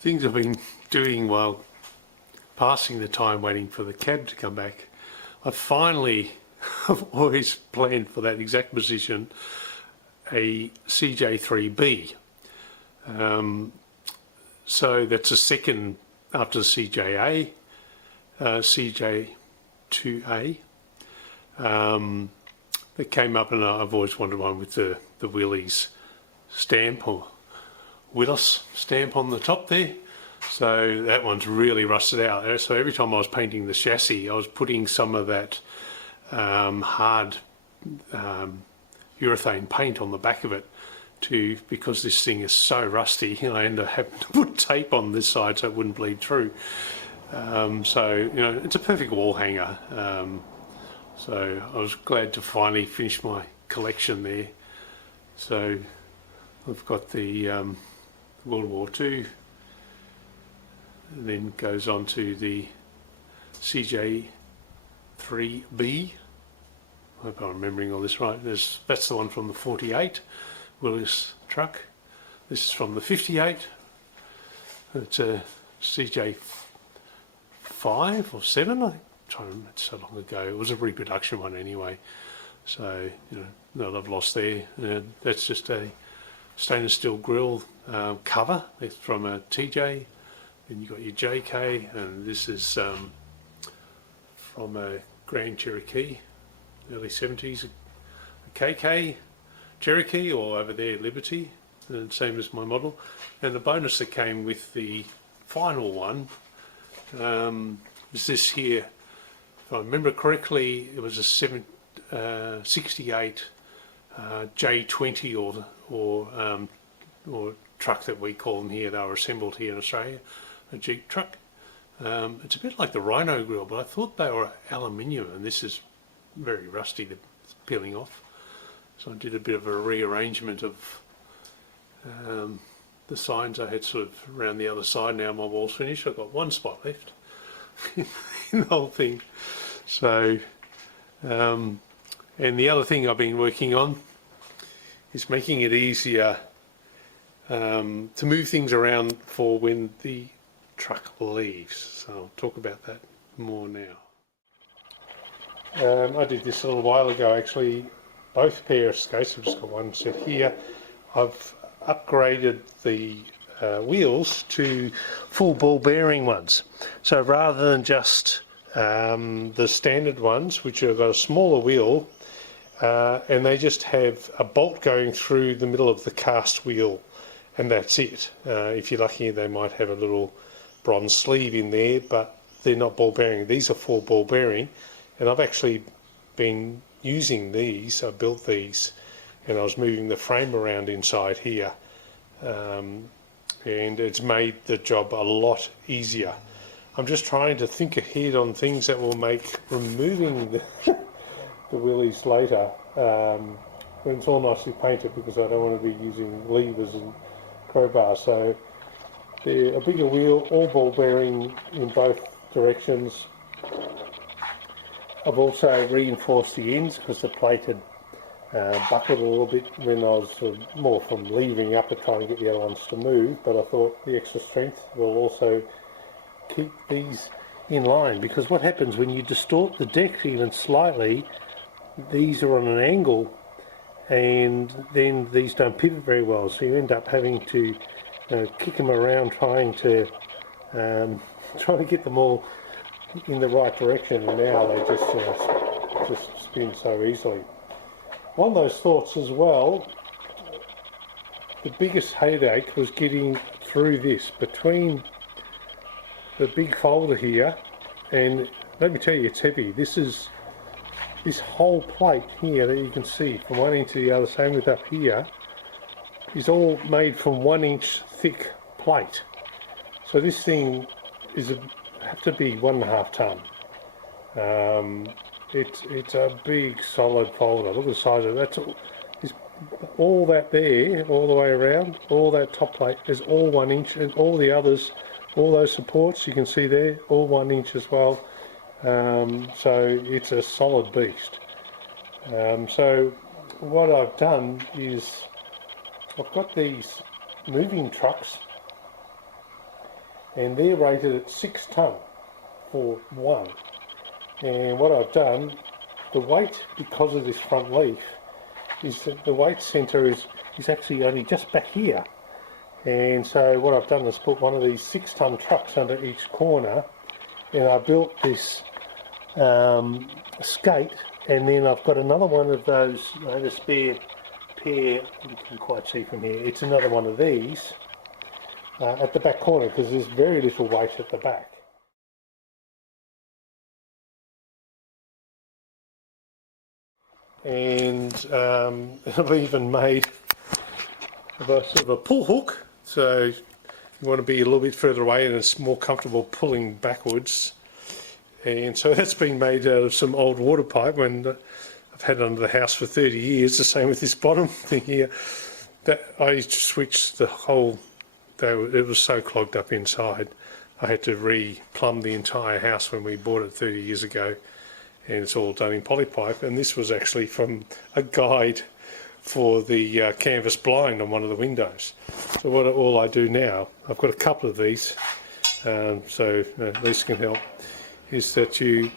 things I've been doing while passing the time waiting for the cab to come back, I've always planned for that exact position, a CJ3B. So that's a second after the CJA, CJ2A. That came up, and I've always wanted one with the Willys stamp, or Willys stamp on the top there. So that one's really rusted out. So every time I was painting the chassis, I was putting some of that hard urethane paint on the back of it, because this thing is so rusty. I end up having to put tape on this side so it wouldn't bleed through. So it's a perfect wall hanger. So I was glad to finally finish my collection there. So I've got the World War II, and then goes on to the CJ3B. I hope I'm remembering all this right. That's the one from the 48 Willys truck. This is from the 58. It's a CJ5 or 7, I think. It's so long ago. It was a reproduction one anyway. So, no love lost there. That's just a stainless steel grille cover. It's from a TJ. Then you've got your JK, and this is from a Grand Cherokee, early 70s, a KK Cherokee, or over there Liberty, and same as my model. And the bonus that came with the final one is this here. If I remember correctly, it was a 68 J20 or truck that we call them here. They were assembled here in Australia, a Jeep truck. It's a bit like the Rhino grill, but I thought they were aluminium, and this is very rusty, it's peeling off. So I did a bit of a rearrangement of the signs I had sort of around the other side. Now my wall's finished. I've got one spot left in the whole thing. So, and the other thing I've been working on is making it easier to move things around for when the truck leaves. So I'll talk about that more now. I did this a little while ago actually. Both pair of skates, I've just got one set here. I've upgraded the wheels to full ball bearing ones. So rather than just the standard ones, which have got a smaller wheel, and they just have a bolt going through the middle of the cast wheel, and that's it. If you're lucky, they might have a little bronze sleeve in there, but they're not ball bearing. These are full ball bearing, and I've actually been using these. I built these, and I was moving the frame around inside here, and it's made the job a lot easier. I'm just trying to think ahead on things that will make removing the Willys later when it's all nicely painted, because I don't want to be using levers and crowbars. So they're a bigger wheel, all ball bearing in both directions. I've also reinforced the ends because the plate had buckled a little bit when I was more from levering up to try and get the other ones to move, but I thought the extra strength will also keep these in line, because what happens when you distort the deck even slightly, these are on an angle, and then these don't pivot very well, so you end up having to kick them around trying to get them all in the right direction, and now they just spin so easily. One of those thoughts as well, the biggest headache was getting through this between the big folder here, and let me tell you, it's heavy. This whole plate here that you can see from one end to the other, same with up here, is all made from 1 inch thick plate. So this thing have to be 1.5 ton. It's a big solid folder. Look at the size of it. All that there, all the way around, all that top plate is all 1 inch, and all the others, all those supports you can see there, all 1 inch as well. So it's a solid beast. So what I've done is I've got these moving trucks and they're rated at 6 tonne for one. And what I've done, the weight, because of this front leaf, is that the weight centre is actually only just back here. And so what I've done is put one of these 6 tonne trucks under each corner, and I built this skate, and then I've got another one of those, the spare pair, you can quite see from here, it's another one of these at the back corner, because there's very little weight at the back. And I've even made a sort of a pull hook, so you want to be a little bit further away and it's more comfortable pulling backwards. And so that's been made out of some old water pipe when I've had it under the house for 30 years. The same with this bottom thing here. That I switched the whole, it was so clogged up inside, I had to re-plumb the entire house when we bought it 30 years ago. And it's all done in polypipe, and this was actually from a guide for the canvas blind on one of the windows. So all I do now, I've got a couple of these, so these can help, is that you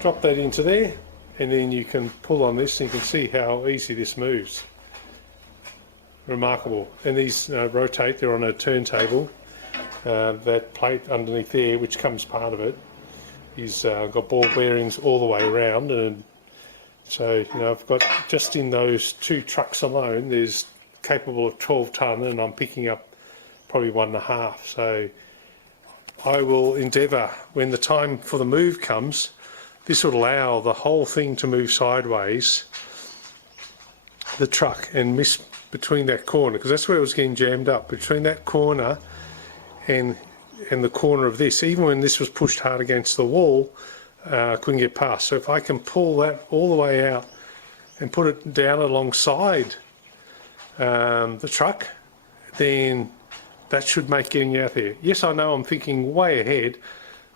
drop that into there, and then you can pull on this and you can see how easy this moves. Remarkable. And these rotate, they're on a turntable. That plate underneath there, which comes part of it, is got ball bearings all the way around, and so I've got, just in those 2 trucks alone, there's capable of 12 tonne, and I'm picking up probably 1.5. So I will endeavour, when the time for the move comes, this would allow the whole thing to move sideways, the truck, and miss between that corner, because that's where it was getting jammed up, between that corner and the corner of this. Even when this was pushed hard against the wall, I couldn't get past. So if I can pull that all the way out and put it down alongside the truck, then that should make getting out there. Yes, I know I'm thinking way ahead,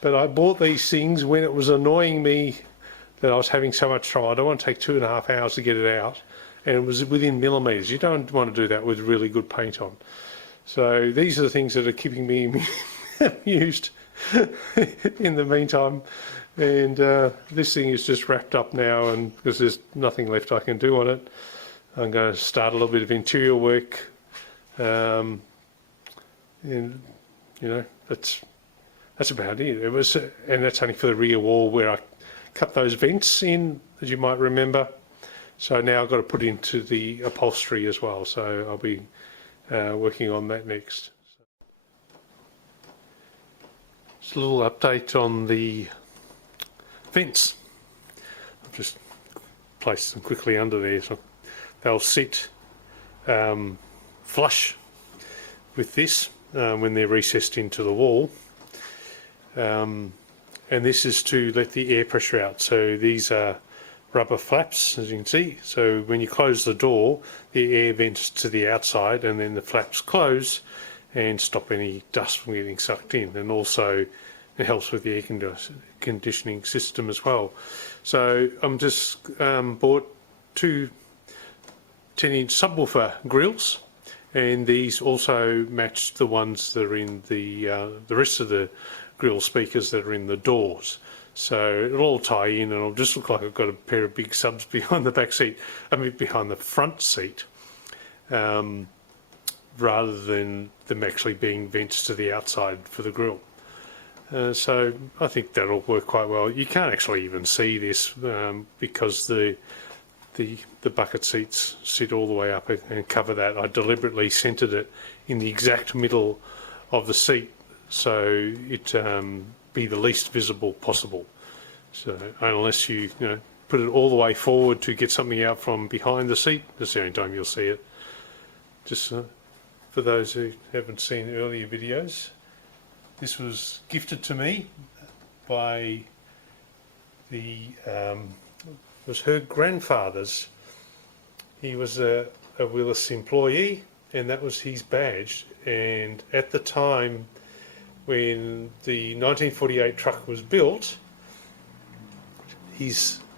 but I bought these things when it was annoying me that I was having so much trouble. I don't want to take 2.5 hours to get it out, and it was within millimetres. You don't want to do that with really good paint on. So these are the things that are keeping me amused in the meantime. And this thing is just wrapped up now, and because there's nothing left I can do on it, I'm going to start a little bit of interior work, and that's about it. It was, and that's only for the rear wall where I cut those vents in, as you might remember. So now I've got to put into the upholstery as well. So I'll be working on that next. Just a little update on the vents. I've just placed them quickly under there, so they'll sit flush with this when they're recessed into the wall. And this is to let the air pressure out. So these are rubber flaps, as you can see. So when you close the door, the air vents to the outside, and then the flaps close and stop any dust from getting sucked in. And also it helps with the air conditioning system as well. So I'm just bought 2 10-inch subwoofer grills, and these also match the ones that are in the rest of the grill speakers that are in the doors. So it'll all tie in, and it'll just look like I've got a pair of big subs behind the back seat, behind the front seat, rather than them actually being vents to the outside for the grill. So I think that'll work quite well. You can't actually even see this because the bucket seats sit all the way up and cover that. I deliberately centered it in the exact middle of the seat, so it be the least visible possible. So unless you put it all the way forward to get something out from behind the seat, that's the only time you'll see it. Just for those who haven't seen earlier videos, this was gifted to me by was her grandfather's. He was a Willys employee, and that was his badge. And at the time when the 1948 truck was built,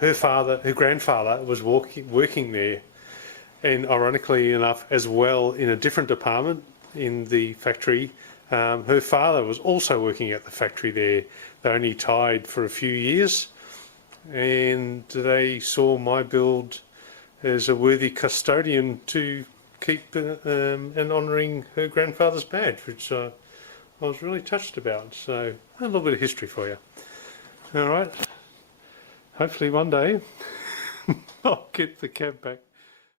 her grandfather was working there, and ironically enough as well in a different department in the factory. Her father was also working at the factory there. They only tied for a few years, and they saw my build as a worthy custodian to keep and honouring her grandfather's badge, which I was really touched about. So a little bit of history for you. All right. Hopefully one day I'll get the cab back.